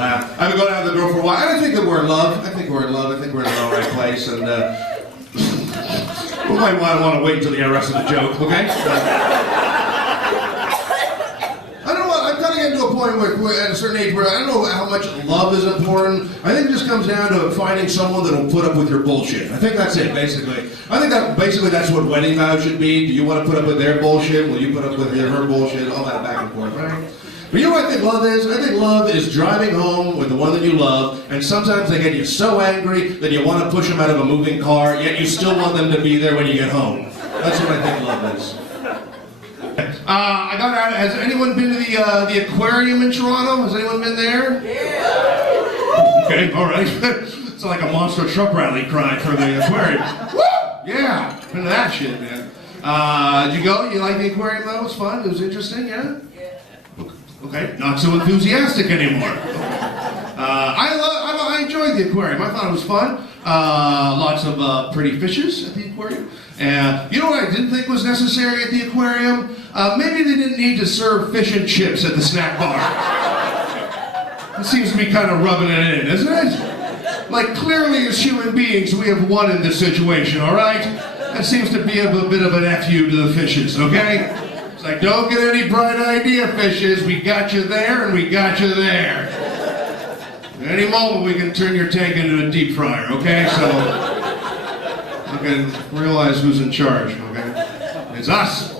I've been going out with the girl for a while, and I think that we're in love. I think we're in love. I think we're in the right place, and we might want to wait until the end rest of the joke, okay? I don't know. I'm kind of getting to a point where, at a certain age, where I don't know how much love is important. I think it just comes down to finding someone that will put up with your bullshit. I think that's it, basically. I think that basically that's what wedding vows should be. Do you want to put up with their bullshit? Will you put up with her bullshit? All that back and forth, right? But you know what I think love is? I think love is driving home with the one that you love, and sometimes they get you so angry that you want to push them out of a moving car, yet you still want them to be there when you get home. That's what I think love is. I got out. Has anyone been to the Aquarium in Toronto? Has anyone been there? Yeah. Okay, all right. It's like a monster truck rally cry for the Aquarium. Woo! Yeah, been to that shit, man. Did you go? You like the Aquarium though? It was fun. It was interesting, yeah. Okay, not so enthusiastic anymore. I enjoyed the aquarium. I thought it was fun. Lots of pretty fishes at the aquarium. And you know what I didn't think was necessary at the aquarium? Maybe they didn't need to serve fish and chips at the snack bar. It seems to be kind of rubbing it in, isn't it? Like, clearly as human beings, we have won in this situation, all right? That seems to be a bit of an F-you to the fishes, okay? It's like, don't get any bright idea, fishes. We got you there, and we got you there. At any moment, we can turn your tank into a deep fryer, okay? So, you can realize who's in charge, okay? It's us.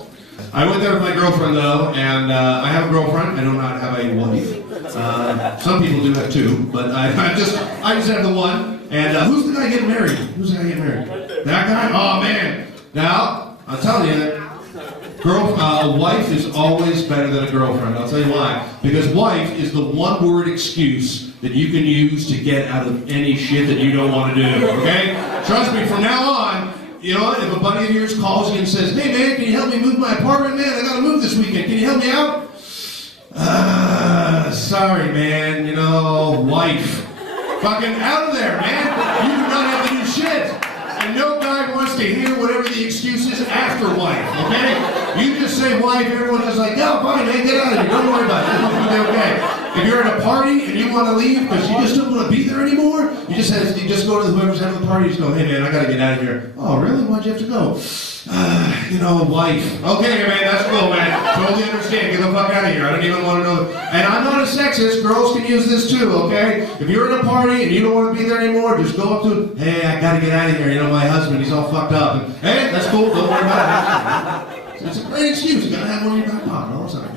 I went there with my girlfriend, though, and I have a girlfriend. I do not have a wife. Some people do have two, but I just have the one. And who's the guy getting married? Who's the guy getting married? That guy? Oh, man. Now, I'll tell you, a wife is always better than a girlfriend. I'll tell you why. Because wife is the one-word excuse that you can use to get out of any shit that you don't want to do, okay? Trust me, from now on, you know, if a buddy of yours calls you and says, hey, man, can you help me move my apartment? Man, I gotta move this weekend. Can you help me out? Sorry, man, you know, wife. Fucking out of there, man. You do not have to do shit. And no guy wants to hear whatever the excuse is after wife, okay? You just say wife, everyone's just like, no, fine, man, get out of here. Don't worry about it. It'll be okay. If you're at a party and you want to leave because you just don't want to be there anymore, you just go to whoever's having the party, you just go, hey, man, I got to get out of here. Oh, really? Why'd you have to go? You know, wife. Okay, man, that's cool, man. Totally understand. Get the fuck out of here. I don't even want to know. And I'm not a sexist. Girls can use this too, okay? If you're at a party and you don't want to be there anymore, just go up to, hey, I got to get out of here. You know, my husband, he's all fucked up. And, hey, that's cool. Don't worry about it. It's a great excuse. You got to have one in your back pocket all the time.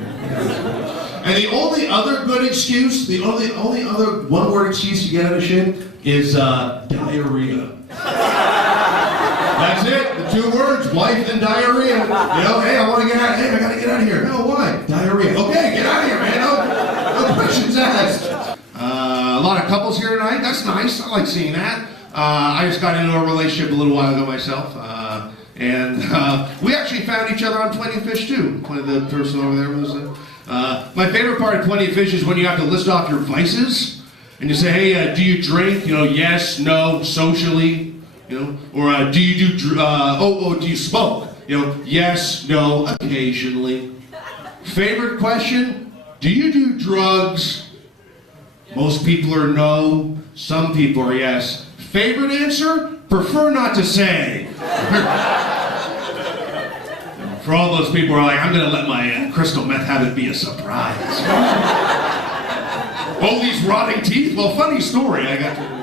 And the only other good excuse, the only other one-word excuse you get out of shit is diarrhea. That's it. The 2 words, wife and diarrhea. You know, hey, I want to get out. Hey, I got to get out of here. No, why? Diarrhea. Okay, get out of here, man. No questions asked. A lot of couples here tonight. That's nice. I like seeing that. I just got into a relationship a little while ago myself. And we actually found each other on Plenty of Fish, too. The person over there was... my favorite part of Plenty of Fish is when you have to list off your vices. And you say, hey, do you drink? You know, yes, no, socially. You know, or do you do, do you smoke? You know, yes, no, occasionally. Favorite question, do you do drugs? Most people are no, some people are yes. Favorite answer, prefer not to say. For all those people who are like, I'm going to let my crystal meth habit be a surprise. Oh, these rotting teeth? Well, funny story. I got to...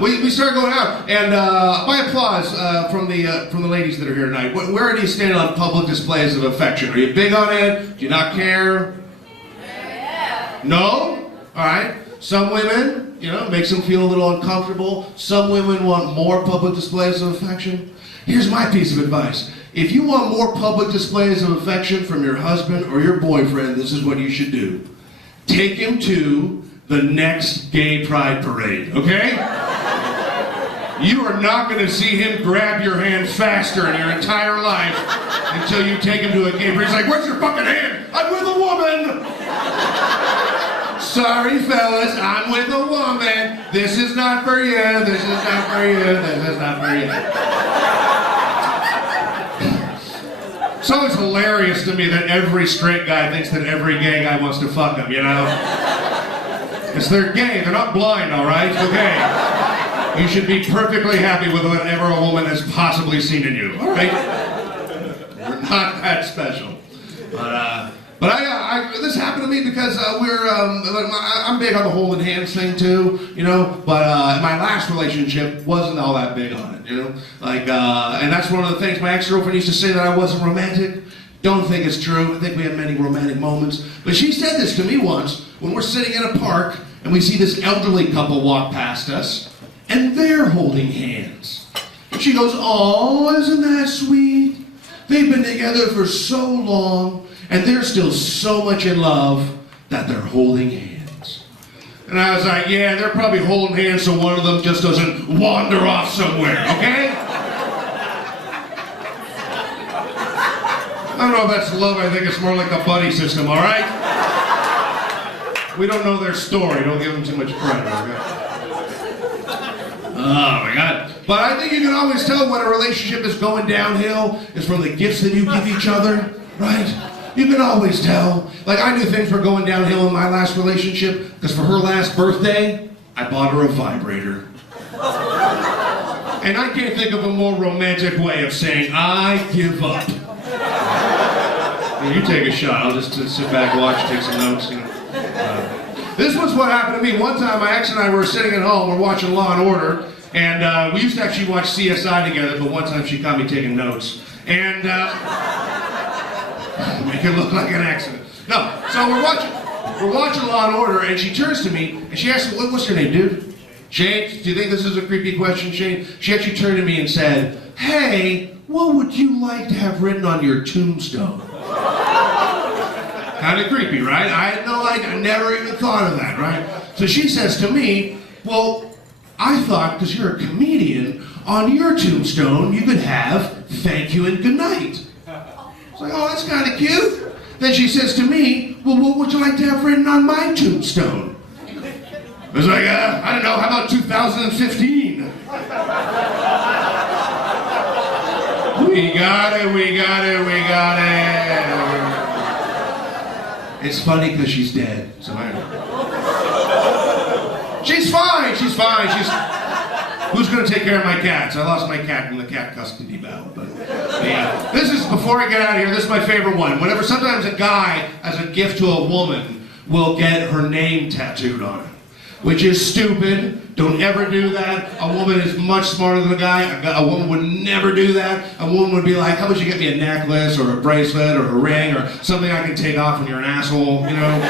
we started going out, and my applause from the ladies that are here tonight. Where do you stand on public displays of affection? Are you big on it? Do you not care? Yeah. No? All right. Some women, you know, makes them feel a little uncomfortable. Some women want more public displays of affection. Here's my piece of advice. If you want more public displays of affection from your husband or your boyfriend, this is what you should do. Take him to the next gay pride parade, okay? You are not going to see him grab your hand faster in your entire life until you take him to a gay parade. He's like, where's your fucking hand? I'm with a woman! Sorry, fellas, I'm with a woman. This is not for you. This is not for you. This is not for you. It's always hilarious to me that every straight guy thinks that every gay guy wants to fuck them, you know? Because they're gay, they're not blind, all right? They're gay. You should be perfectly happy with whatever a woman has possibly seen in you, all right? You're not that special. But this happened to me because I'm big on the holding hands thing too, you know. But my last relationship wasn't all that big on it, you know. And that's one of the things my ex-girlfriend used to say, that I wasn't romantic. Don't think it's true. I think we had many romantic moments. But she said this to me once when we're sitting in a park and we see this elderly couple walk past us, and they're holding hands. And she goes, "Oh, isn't that sweet? They've been together for so long, and they're still so much in love that they're holding hands." And I was like, yeah, they're probably holding hands so one of them just doesn't wander off somewhere, okay? I don't know if that's love, I think it's more like a buddy system, all right? We don't know their story, don't give them too much credit, okay? Oh my God. But I think you can always tell when a relationship is going downhill is from the gifts that you give each other, right? You can always tell. Like, I knew things were going downhill in my last relationship because for her last birthday, I bought her a vibrator. And I can't think of a more romantic way of saying, I give up. You take a shot. I'll just sit back, watch, take some notes. You know. This was what happened to me. One time, my ex and I were sitting at home, we're watching Law and Order, and we used to actually watch CSI together, but one time she caught me taking notes. And, make it look like an accident. No, so we're watching Law and Order, and she turns to me, and she asks, what's your name, dude? Shane, do you think this is a creepy question, Shane? She actually turned to me and said, hey, what would you like to have written on your tombstone? Kind of creepy, right? I had no idea, I never even thought of that, right? So she says to me, well, I thought, because you're a comedian, on your tombstone you could have thank you and good night. It's like, oh, that's kind of cute. Then she says to me, well, what would you like to have written on my tombstone? I was like, I don't know, how about 2015? We got it, we got it, we got it. It's funny because she's dead, so I don't know. She's fine, she's fine. Who's going to take care of my cats? I lost my cat in the cat custody battle. But yeah, this is, before I get out of here, this is my favorite one. Whenever sometimes a guy, as a gift to a woman, will get her name tattooed on it, which is stupid. Don't ever do that. A woman is much smarter than a guy. A woman would never do that. A woman would be like, how about you get me a necklace or a bracelet or a ring or something I can take off when you're an asshole, you know?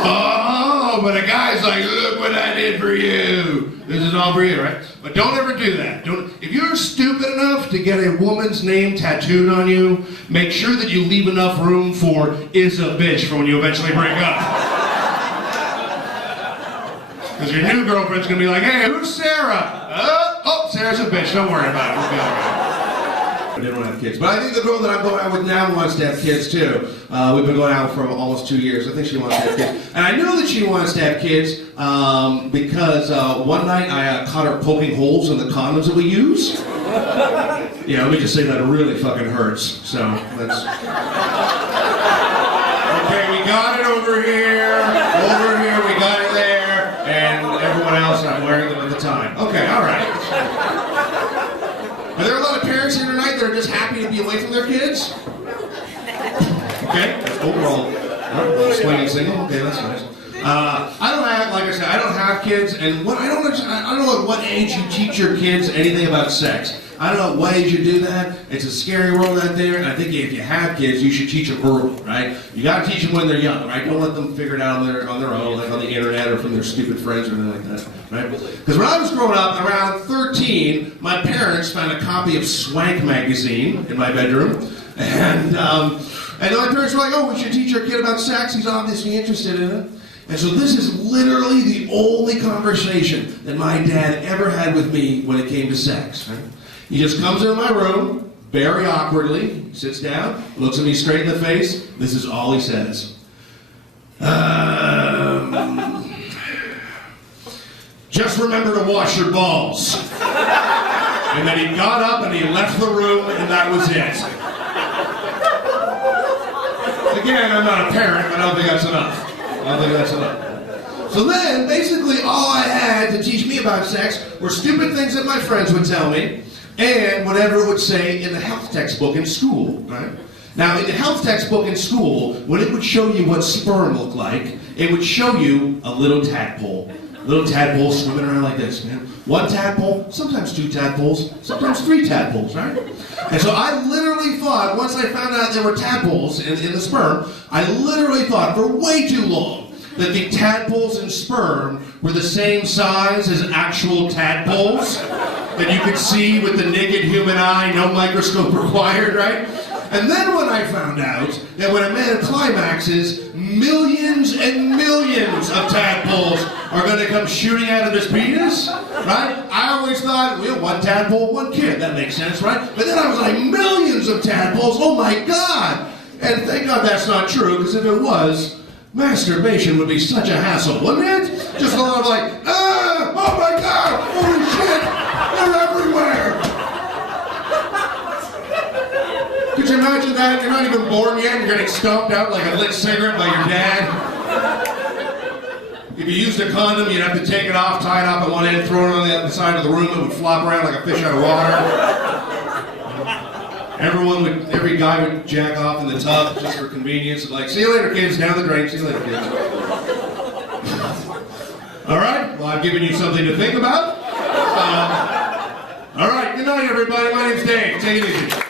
Oh, but a guy's like, look what I did for you. This is all for you, right? But don't ever do that. If you're stupid enough to get a woman's name tattooed on you, make sure that you leave enough room for is a bitch for when you eventually break up. Because your new girlfriend's going to be like, hey, who's Sarah? Oh, Sarah's a bitch. Don't worry about it. We'll be all right. I didn't want to have kids. But I think the girl that I'm going out with now wants to have kids, too. We've been going out for almost 2 years. I think she wants to have kids. And I know that she wants to have kids because one night I caught her poking holes in the condoms that we use. Yeah, let me just say that it really fucking hurts. So, let's... Okay, we got it over here. Over here, we got it there. And everyone else, I'm wearing them at the time. Okay, all right. Are there a lot of parents here tonight that are just happy to be away from their kids? Okay, overall, swinging single. Okay, that's nice. I don't have, like I said, I don't have kids, and I don't know at what age you teach your kids anything about sex. I don't know what age you do that. It's a scary world out there, and I think if you have kids, you should teach them early, right? You got to teach them when they're young, right? Don't let them figure it out on their own, like on the internet or from their stupid friends or anything like that, right? Because when I was growing up, around 13, my parents found a copy of Swank magazine in my bedroom, and my parents were like, oh, we should teach our kid about sex. He's obviously interested in it. And so this is literally the only conversation that my dad ever had with me when it came to sex, right? He just comes into my room, very awkwardly, sits down, looks at me straight in the face. This is all he says. Just remember to wash your balls. And then he got up and he left the room, and that was it. Again, I'm not a parent, but I don't think that's enough. So then, basically, all I had to teach me about sex were stupid things that my friends would tell me, and whatever it would say in the health textbook in school, right? Now, in the health textbook in school, when it would show you what sperm looked like, it would show you a little tadpole. Little tadpole swimming around like this, man. One tadpole, sometimes two tadpoles, sometimes three tadpoles, right? And so I literally thought, once I found out there were tadpoles in the sperm, I literally thought for way too long that the tadpoles in sperm were the same size as actual tadpoles that you could see with the naked human eye, no microscope required, right? And then when I found out that when a man climaxes, millions and millions of tadpoles are going to come shooting out of his penis, right? I always thought, well, one tadpole, one kid. That makes sense, right? But then I was like, millions of tadpoles, oh my God! And thank God that's not true, because if it was, masturbation would be such a hassle, wouldn't it? Just a lot of like, oh my God, holy shit, they're everywhere! Could you imagine that? You're not even born yet, you're getting stomped out like a lit cigarette by your dad. If you used a condom, you'd have to take it off, tie it up at one end, throw it on the other side of the room, it would flop around like a fish out of water. Every guy would jack off in the tub just for convenience. Like, see you later, kids, down the drain, see you later, kids. All right, well, I've given you something to think about. All right, good night, everybody. My name's Dave. Take it easy.